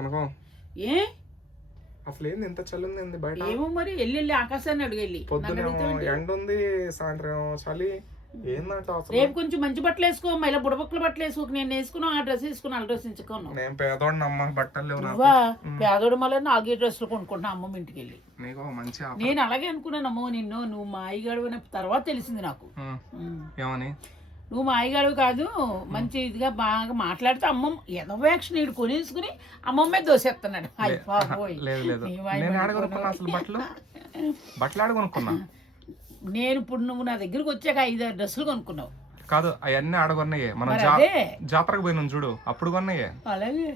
కనకం ఏ అసలు ఏంది ఇంత చల్లుంది ఏంది బయట? ఏమో మరి వెళ్ళి ఆకాశాన్ని అడిగెళ్ళి పొద్దునేమో ఎండ ఉంది, సాయంత్రం చలి. ఏందంట అసలు? రేపు కొంచెం మంచి బట్టలు వేసుకో, మళ్ళీ బుడబక్కల బట్టలు వేసుకోక. నేను వేసుకున్నావు ఆ డ్రెస్ వేసుకుని ఆ డ్రెస్ ఎంచుకున్నావు. నేను పేదోడిని అమ్మ, బట్టలు లేవు నాకు. నువ్వా పేదోడు మళ్ళీ 4 డ్రెస్సులు కొనుక్కుంటున్నా అమ్మమ్మ ఇంటికి వెళ్ళి. నీకు మంచి ఆఫర్. నేను అలాగే అనుకున్నానమ్మో నిన్ను, నువ్వు మా అయ్యగాడు అనే తర్వాత తెలిసింది నాకు. ఏమని? నువ్వు మా అయ్యగాడు కాదు, మంచి ఇదిగా బాగా మాట్లాడితే అమ్మమ్మ ఎదవేక్షణ నీడు కొనేసుకుని అమ్మమ్మే దోసేస్తున్నాడు. లేదు లేదు, నేను ఆడగొనుకున్నా అసలు బట్టలు ఆడగొనుకున్నా. నేను ఇప్పుడు నువ్వు నా దగ్గరకు వచ్చాక 5-6 డ్రెస్సులు కొనుక్కున్నావు. కాదు, అవన్నీ ఆడగొన్నాయే. మనం జాతరకు పోయినాం చూడు, అప్పుడు కొన్నాయే. అలాగే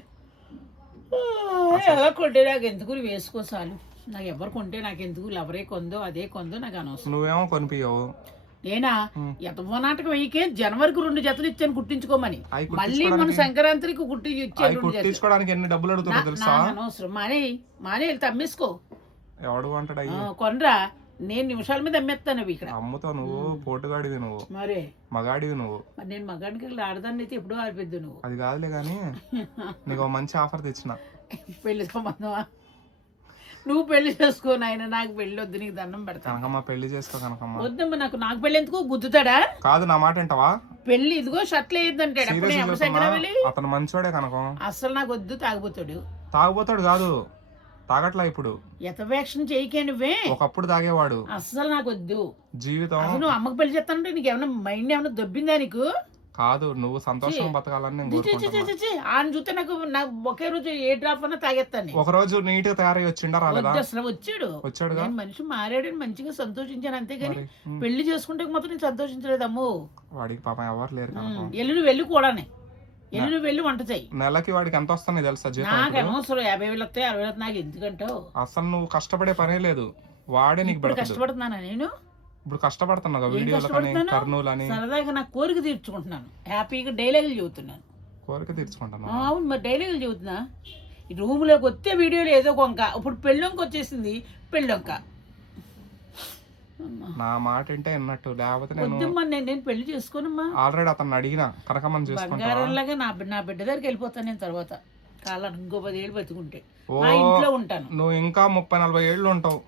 ఎలా కొంటే నాకు ఎందుకు వేసుకో చాలు. నాకు ఎవరు కొంటే నాకు ఎందుకు, ఎవరే కొందో అదే కొందో నాకు అనవసరం. నువ్వేమో కొనిపించవు. నేనా ఎంతమో నాటకం అయ్యకే జనవరికి 2 జతలు ఇచ్చాను కుట్టించుకోమని. మళ్ళీ మన సంక్రాంతికి కుట్టించుకోవడానికి ఎన్ని డబ్బులు అడుగుతావు తెలుసా? అనవసరం. మానే తమ్మేసుకో. ఎవడు అంటాడు? కొనరా, నేను నిమిషాల మీద అమ్మేస్తాను అవి ఇక్కడ. అమ్ముతావు నువ్వు, పోటుగాడివి నువ్వు, మరే మగాడివి నువ్వు. మరి నేను మగాడికి వెళ్ళి ఆడదాన్ని అయితే ఎప్పుడూ ఆడిపోద్దు నువ్వు. అది కాదులే గానీ నీకు మంచి ఆఫర్ తెచ్చిన. పెళ్లి సంబంధమా? నువ్వు పెళ్లి చేసుకో నాయన, నాకు పెళ్లి వద్దు, నీకు దండం పెడతా. కనకమ్మ పెళ్లి చేసుకో కనకమ్మ. వద్దమ్మా, నాకు పెళ్లి ఎందుకు, గుద్దుతాడా? కాదు, నా మాట ఏంటవా? పెళ్లి ఇదిగో షర్ట్లు వేయద్దంటాడు. అతను మంచోడే కనకం. అసలు నాకు వద్దు, తాగుపోతాడు. తాగుపోతాడు కాదు, తాగట్లా ఇప్పుడు. యథవేక్షణ చేయకే నువ్వే. ఒకప్పుడు తాగేవాడు. అసలు నాకు వద్దు జీవితం. నువ్వు అమ్మకి పెళ్లి చేస్తానంటే నీకు ఏమన్నా మైండ్ ఏమన్నా దొబ్బిందా నీకు? కాదు, నువ్వు సంతోషం బతకాలని నేను ఆయన చూస్తే నాకు ఒకే రోజు ఏ డ్రాప్ అన్నా తాగేస్తాను. ఒక రోజు నీట్ గా తయారై వచ్చిండా? రాలేదా? అసలు వచ్చాడు. మనిషి మారాడని మంచిగా సంతోషించాను అంతేగాని పెళ్లి చేసుకుంటే మాత్రం నేను సంతోషించలేదు అమ్మో. వాడికి పాపం ఎవరు లేరు. ఎల్లుడు వెళ్ళి కూడానే, ఎల్లుడు వెళ్ళి వంట చెయ్యి. నెలకి వాడికి ఎంత వస్తాయి తెలుసా? నాకు అనవసరం, 50,000 వస్తాయి, 60,000 నాకు ఎందుకంటావు? అసలు నువ్వు కష్టపడే పనే లేదు, వాడే నీకు. కష్టపడుతున్నానా నేను? ఇప్పుడు కష్టపడుతున్నావు వీడియోలు కర్నూలు అని. సరదాగా నా కోరిక తీర్చుకుంటున్నాను, హ్యాపీగా డైలాగులు చెబుతున్నాను. కోరిక తీర్చుకుంటున్నా? అవును మరి, డైలాగులు చెబుతున్నా. ఈ రూమ్లోకి వస్తే వీడియోలు ఏదో కొంక. ఇప్పుడు పెళ్ళొంక వచ్చేసింది, పెళ్ళొంక. నా మాట అంటే అన్నట్టు, లేకపోతే నేను పెళ్లి చేసుకోనమ్మా. ఆల్రెడీ అతను అడిగినా కనకమ్మని బంగారంలాగా నా బిడ్డ దగ్గరికి వెళ్ళిపోతాను నేను తర్వాత. కాలానికి ఇంకో 10 ఏళ్ళు బతుకుంటే మా ఇంట్లో ఉంటాను. నువ్వు ఇంకా 30-40 ఏళ్ళు ఉంటావు.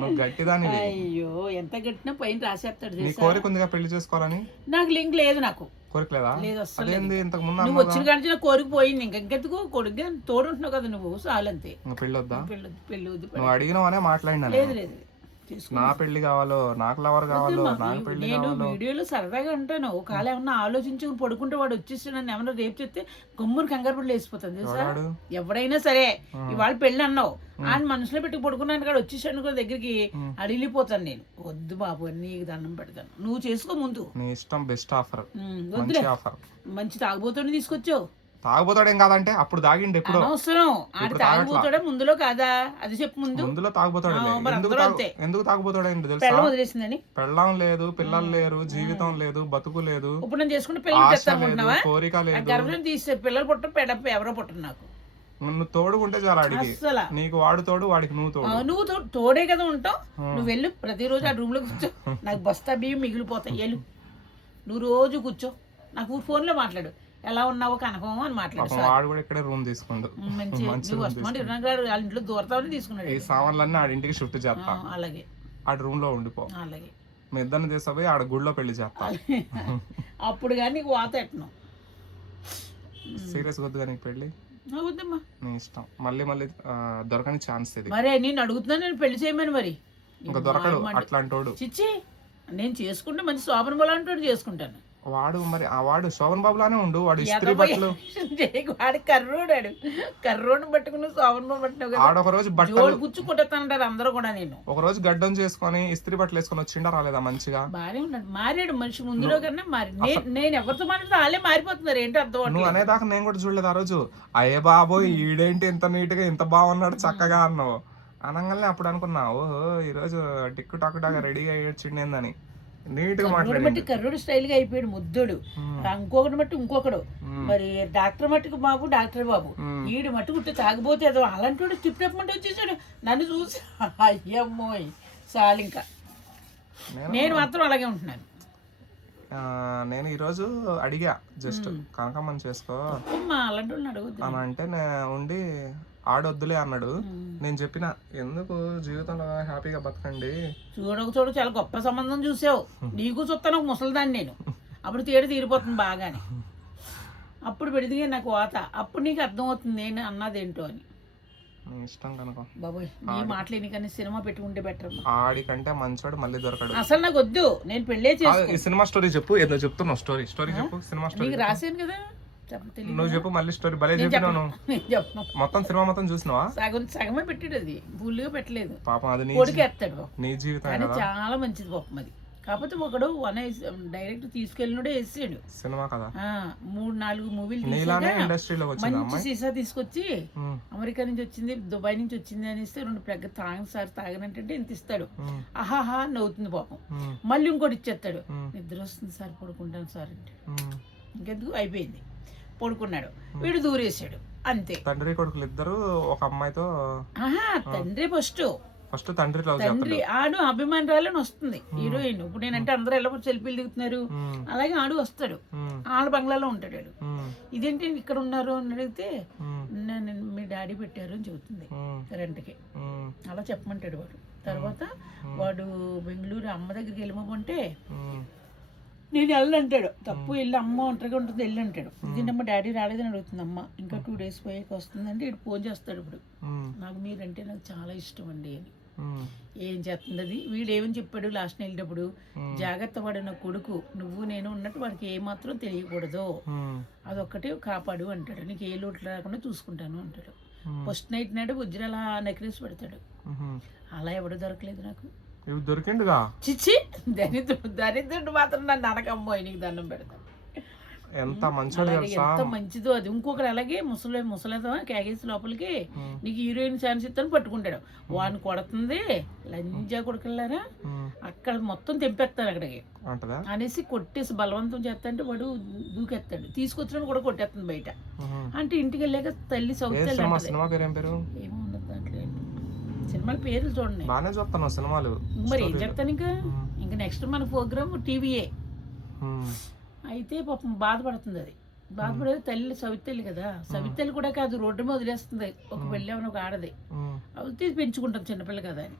నువ్వు గట్టిదాని. అయ్యో, ఎంత గట్టినా పైన రాసేస్తాడు. కోరిక ఉందిగా పెళ్లి చేసుకోవాలని? నాకు లింక్ లేదు, నాకు కోరిక లేదా? లేదు అసలు. ఇంతకు ముందు నువ్వు వచ్చిన కాడి నా కోరిక పోయింది. ఇంకెందుకు కొడుకు తోడుంటున్నావు కదా నువ్వు, చాలంతే. పెళ్ళి వద్దా? పెళ్ళి వద్దు. నువ్వు అడిగినావనే మాట్లాడినా. లేదు లేదు, నా పెళ్లి కావాలో, నాకు లవర్ కావాలో, నాకు పెళ్లి కావాలో. వీడియోలో సరదాగా అంటాను. ఒకవేళ ఏమన్నా ఆలోచించుకుని పడుకుంటే వాడు వచ్చేసి నన్ను ఏమన్నా రేపు చెప్తే గమ్ముని కంగారు పడి లేసిపోతుంది తెలుసా? ఎవరైనా సరే ఇవాళ పెళ్ళి అన్నావు, ఆయన మనసులో పెట్టి పడుకున్నాను కాడ వచ్చేసాను కూడా దగ్గరికి, అడిగిపోతాను నేను. వద్దు బాబు, నీకు దండం పెడతాను, నువ్వు చేసుకో ముందు. నీ ఇష్టం, బెస్ట్ ఆఫర్. వద్దులే, మంచి తాగుబోతుని తీసుకొచ్చావు. తాగుపోతాడేం కాదంటే అప్పుడు తాగిండు ఎప్పుడు అవసరం. ఆడు తాగుపోతాడా ముందులో కాదా అది చెప్పు. ముందులో తాగుపోతాడు. ఎందుకు తాగుపోతాడండి తెలుసా? వదిలేసిందని. పెళ్ళం లేదు, పిల్లలు లేరు, జీవితం లేదు, బతుకు లేదు. ఇప్పుడు నేను చేసుకుంటే పిల్లలు కోరిక లేదు, గర్భం తీసే పిల్లలు పుట్ట ఎవరో పుట్టరు నాకు. నువ్వు తోడుకుంటే చాలా అడిగి. నీకు వాడు తోడు, వాడికి నువ్వు తోడు. నువ్వు తోడే కదా ఉంటావు. నువ్వు వెళ్ళు ప్రతిరోజు ఆ రూమ్ లో కూర్చో, నాకు బస్తా బియ్యం మిగిలిపోతాయి. వెళ్ళు, నువ్వు రోజు కూర్చో, నాకు ఫోన్ లో మాట్లాడు, ఎలా ఉన్నావో కనకం అని మాట్లాడు. వాడు కూడా ఇక్కడే రూమ్ తీసుకుండు. వాళ్ళ ఇంట్లో దూరతామని తీసుకున్నాడు. ఈ సామాన్లన్నీ ఆడింటికి షిఫ్ట్ చేస్తా. అలాగే ఆడ రూమ్ లో ఉండిపో. అలాగే మీ ఇద్దరిని తీసుకుపోయి ఆడ గుడిలో పెళ్లి చేస్తా. అప్పుడు కానీ నీకు వాత ఎట్టను. సీరియస్ వద్దుగా నీకు పెళ్లి? వద్దమ్మా, నీ ఇష్టం. మళ్ళీ దొరకని ఛాన్స్ ఇది. మరే నేను అడుగుతున్నాను, నేను పెళ్లి చేయమని. మరి ఇంకా దొరకడు అట్లాంటోడు. చిచ్చి, నేను చేసుకుంటే మంచి శోభన బలాంటోడు చేసుకుంటాను. వాడు మరి వాడు శోభన్ బాబు లానే ఉండు. వాడు ఇస్త్రీ బట్టలు, వాడు కర్రోడు పట్టుకుని శోభన్ బాబు పట్టిన ఒక రోజు బట్టలు గుచ్చుకుంటారు అందరూ కూడా. నేను ఒక రోజు గడ్డం చేసుకొని ఇస్త్రీ బట్టలు వేసుకొని వచ్చిండా రాలేదా? మంచిగా బానే ఉన్నాడు, మారాడు మనిషి ముందులో కన్నా మారి. నేను ఎవరితో మాట్లాడితే వాళ్ళే మారిపోతున్నారు, ఏంటో అర్థం. నువ్వు అనేదాకా నేను కూడా చూడలేదు ఆ రోజు. అయ్యే బాబోయ్, ఈడేంటి ఇంత నీట్ గా ఇంత బాగున్నాడు చక్కగా అన్నావు. అనగానే అప్పుడు అనుకున్నా, ఓహో ఈ రోజు టిక్ టాక్ టాగా రెడీగా వచ్చిండేందని. నీట్ గా మాట్లాడి కర్రోడు స్టైల్ గా అయిపోయాడు ముద్దుడు. ఇంకొకటి మట్టు ఇంకొకడు. మరి డాక్టర్ మట్టుకు బాబు, డాక్టర్ బాబు. ఈడు మట్టుకుంటే తాగిపోతే అదో అలాంటి తిప్పమంటే వచ్చేసాడు. నన్ను చూసి అయ్యమ్మోయ్ చాలు. ఇంకా నేను మాత్రం అలాగే ఉంటున్నాను. నేను ఈరోజు అడిగా జస్ట్ కనకమ్మని చేసుకో మా అలాంటి వాళ్ళని అడగద్దు అని అంటే ఉండి ఆడొద్దులే అన్నాడు. నేను చెప్పిన ఎందుకు జీవితంలో హ్యాపీగా బతకండి. చూడు చాలా గొప్ప సంబంధం చూసావు. నీకు చూస్తాను ఒక ముసలిదాన్ని నేను. అప్పుడు తీరిపోతుంది బాగానే. అప్పుడు పెడితే నాకు వాత. అప్పుడు నీకు అర్థమవుతుంది నేను అన్నదేంటో అని. ఇష్టం కనుక బాబోయ్ నీ మాటలు ఎన్నికని సినిమా పెట్టుకుంటే బెటర్. ఆడికంటే మంచోడు మళ్ళీ దొరకడు. అసలు నాకు వద్దు, నేను పెళ్ళే చేసుకో. ఈ సినిమా స్టోరీ చెప్పు, ఏదో చెప్తున్నావు స్టోరీ చెప్పు. సినిమా స్టోరీ నీకు రాసాను కదా, నువ్వు చెప్పు మళ్ళీ స్టోరీ భలే చెప్పినాను. మొత్తం సినిమా మొత్తం చూసినావా? సగమే పెట్టాడు, అది ఫుల్గా పెట్టలేదు. పాపం అది కొడుకేస్తాడు నీ జీవితం కానీ చాలా మంచిది పాపం అది. కాకపోతే ఒకడు డైరెక్ట్ తీసుకెళ్ళినడే వేసాడు సినిమా కదా. 3-4 మూవీలు మంచి సీసా తీసుకొచ్చి అమెరికా నుంచి వచ్చింది, దుబాయ్ నుంచి వచ్చింది అనేస్తే 2 పెగ్గ తాగనంటే ఇంత ఇస్తాడు. ఆహాహా నవ్వుతుంది పాపం. మళ్ళీ ఇంకోటి ఇచ్చేస్తాడు, నిద్ర వస్తుంది సార్ పడుకుంటాను సార్ అంటే. ఇంకెందుకు అయిపోయింది, పడుకున్నాడు. వీడు దూరేసాడు అంతే. తండ్రి కొడుకులు ఇద్దరు ఒక అమ్మాయితో. తండ్రి ఫస్ట్ తండ్రి ఆడు అభిమానురాలని వస్తుంది హీరోయిన్. ఇప్పుడు నేనంటే అందరూ ఎలా సెల్ఫీలు దిగుతున్నారు, అలాగే ఆడు వస్తాడు. ఆడ బంగ్లాలో ఉంటాడు వాడు. ఇదేంటి ఇక్కడ ఉన్నారు అని అడిగితే మీ డాడీ పెట్టారు అని చెబుతుంది రెంట్కి. అలా చెప్పమంటాడు వాడు. తర్వాత వాడు బెంగళూరు అమ్మ దగ్గరికి వెళ్ళమంటే నేను వెళ్ళంటాడు. తప్పు వెళ్ళి అమ్మ ఒంటరిగా ఉంటుంది వెళ్ళి అంటాడు. ఇదేంటమ్మా డాడీ రాలేదని అడుగుతుంది అమ్మ. ఇంకా 2 days పోయాక వస్తుందంటే ఇటు ఫోన్ చేస్తాడు. ఇప్పుడు నాకు మీరంటే నాకు చాలా ఇష్టం అండి అని. ఏం చేస్తుంది అది. వీడు ఏమని చెప్పాడు లాస్ట్ వెళ్ళేటప్పుడు, జాగ్రత్త పడిన కొడుకు నువ్వు నేను ఉన్నట్టు వాడికి ఏమాత్రం తెలియకూడదు, అదొక్కటే కాపాడు అంటాడు. నీకు ఏ లోటు రాకుండా చూసుకుంటాను అంటాడు. ఫస్ట్ నైట్ నాడు వజ్రాల నెక్లెస్ పెడతాడు. అలా ఎవడు దొరకలేదు నాకు. దొరికిండుగా చిచ్చి దరిద్రుడు మాత్రం నన్ను అనకమ్మో నీకు దండం పెడతాను. ఎంత మంచిదో అది. ఇంకొకరు అలాగే ముసలితో కేకేసి లోపలికి నీకు హీరోయిన్ ఛాన్స్ ఇస్తాను పట్టుకుంటాడు. వాడిని కొడుతుంది లంజా కొడుకులారా అక్కడ మొత్తం తెంపేస్తాను అక్కడికి అనేసి కొట్టేసి బలవంతం చేస్తాంటే వాడు దూకెత్తాడు. తీసుకొచ్చిన కూడా కొట్టేస్తుంది బయట. అంటే ఇంటికి వెళ్ళాక తల్లి సౌత్ ఏమో ఉన్నది దాంట్లో. సినిమాల పేర్లు చూడండి బాగానే చూస్తాను సినిమాలు. మరి ఏం చెప్తాను ఇంకా నెక్స్ట్ మన ప్రోగ్రామ్ టీవీయే. అయితే పాపం బాధపడుతుంది అది. బాధపడేది తల్లి సవితల్లి కదా. సవితల్లి కూడా కాదు, రోడ్డు మీద వదిలేస్తుంది ఒక పెళ్ళి ఒక ఆడది. అది పెంచుకుంటుంది చిన్నపిల్ల కదా అని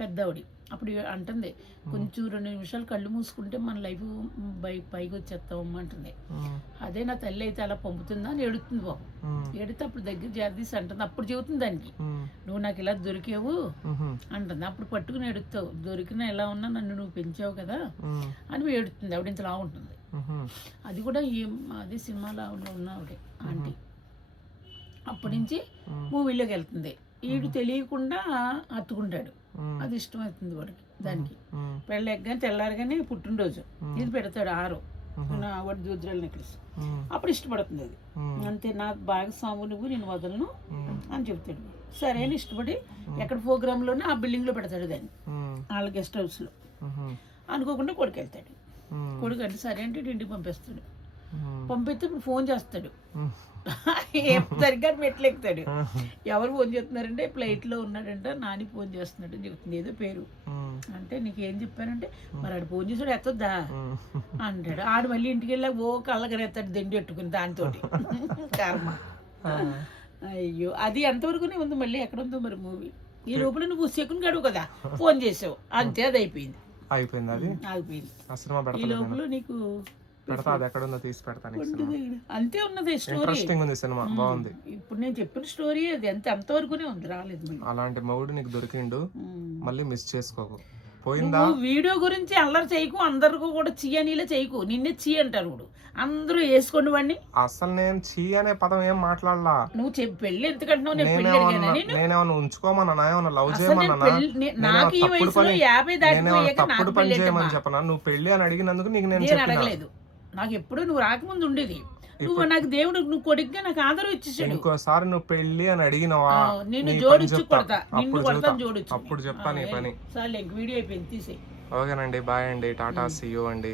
పెద్దవాడి. అప్పుడు అంటుంది కొంచెం 2 నిమిషాలు కళ్ళు మూసుకుంటే మన లైఫ్ పైకి వచ్చేస్తామమ్మ అంటుంది. అదే నా తల్లి అయితే అలా పంపుతుందా అని ఏడుతుంది బాబు. ఏడితే అప్పుడు దగ్గర జారదీసి అంటుంది. అప్పుడు చెబుతుంది దానికి, నువ్వు నాకు ఇలా దొరికావు అంటుంది. అప్పుడు పట్టుకుని ఏడుస్తావు, దొరికినా ఎలా ఉన్నా నన్ను నువ్వు పెంచావు కదా అని ఏడుతుంది. ఆవిడ ఇంతలా ఉంటుంది. అది కూడా అదే సినిమాలో ఉన్న ఆవిడే ఆంటీ. అప్పటి నుంచి మూవీలోకి వెళ్తుంది. వీడు తెలియకుండా హత్తుకుంటాడు. అది ఇష్టమవుతుంది వాడికి. దానికి పెళ్ళి ఎగ్గానే తెల్లారగానే పుట్టినరోజు ఇది పెడతాడు 6 వాడి దూద్రాల నెక్లెస్. అప్పుడు ఇష్టపడుతుంది అది. అంతే నా భాగస్వాము నువ్వు నేను వదలను అని చెప్తాడు. సరే అని ఇష్టపడి ఎక్కడ ప్రోగ్రాంలోనే ఆ బిల్డింగ్ లో పెడతాడు దాన్ని, వాళ్ళ గెస్ట్ హౌస్ లో. అనుకోకుండా కొడుకు వెళ్తాడు. కొడుకు అంటే సరే అంటే ఇంటికి పంపిస్తాడు. పంపిస్తే ఇప్పుడు ఫోన్ చేస్తాడు. సరిగ్గా మెట్లు ఎక్కుతాడు. ఎవరు ఫోన్ చేస్తున్నారంటే ఫ్లైట్ లో ఉన్నాడంట, నాని ఫోన్ చేస్తున్నాడు అని చెప్తుంది ఏదో పేరు. అంటే నీకేం చెప్పానంటే మరి ఆడు ఫోన్ చేసాడు ఎత్తొద్దా అంటాడు. ఆడు మళ్ళీ ఇంటికి వెళ్ళా ఓ కళ్ళగనేస్తాడు దండి పెట్టుకుని దానితో కర్మ. అయ్యో అది ఎంతవరకునే ఉంది, మళ్ళీ ఎక్కడ ఉందో మరి మూవీ. ఈ లోపల నువ్వు సెకండ్ గడువు కదా ఫోన్ చేసావు అంతే, అది అయిపోయింది. ఆగిపోయింది. ఈ లోపల నీకు అంతే ఉన్నది స్టోరీ. ఇప్పుడు నేను చెప్పిన స్టోరీ అది అంతే, అంతవరకునే ఉంది, రాలేదు. అలాంటి మగుడు నీకు దొరికిండు, మళ్ళీ మిస్ చేసుకోకు. వీడియో గురించి అల్లరి చేయకు, అందరికీ కూడా చీయనీలే చేయకు. నిన్నే చీ అంటారు ఇప్పుడు అందరూ వేసుకోండి వాడిని. అసలు నేను చీ అనే పదం ఏం మాట్లాడలా. నువ్వు పెళ్లి ఎందుకంటున్నావు? నేనేమన్నా ఉంచుకోమన్నా, ఏమన్నా లవ్ చేయమన్నా, నాకు ఈ వయసులో 50 దాటిపోయాక తప్పుడు పని చేయమని చెప్పనా? నువ్వు పెళ్లి అని అడిగినందుకు నీకు నేను అడగలేదు. నాకు ఎప్పుడు నువ్వు రాకముందు ఉండేది. నువ్వు నాకు దేవుడు నువ్వు కొడుకుగా నాకు ఆదరం ఇచ్చేసాడు. ఇంకోసారి నువ్వు పెళ్లి అని అడిగినవా నేను జోడించు కొడతా, నిన్ను కొడతాను జోడించు. అప్పుడు చెప్తా నీ పని. సరే వీడియో అయిపోయింది తీసేయి. ఓకేనండి, బాయ్ అండి, టాటా, సీ యూ అండి.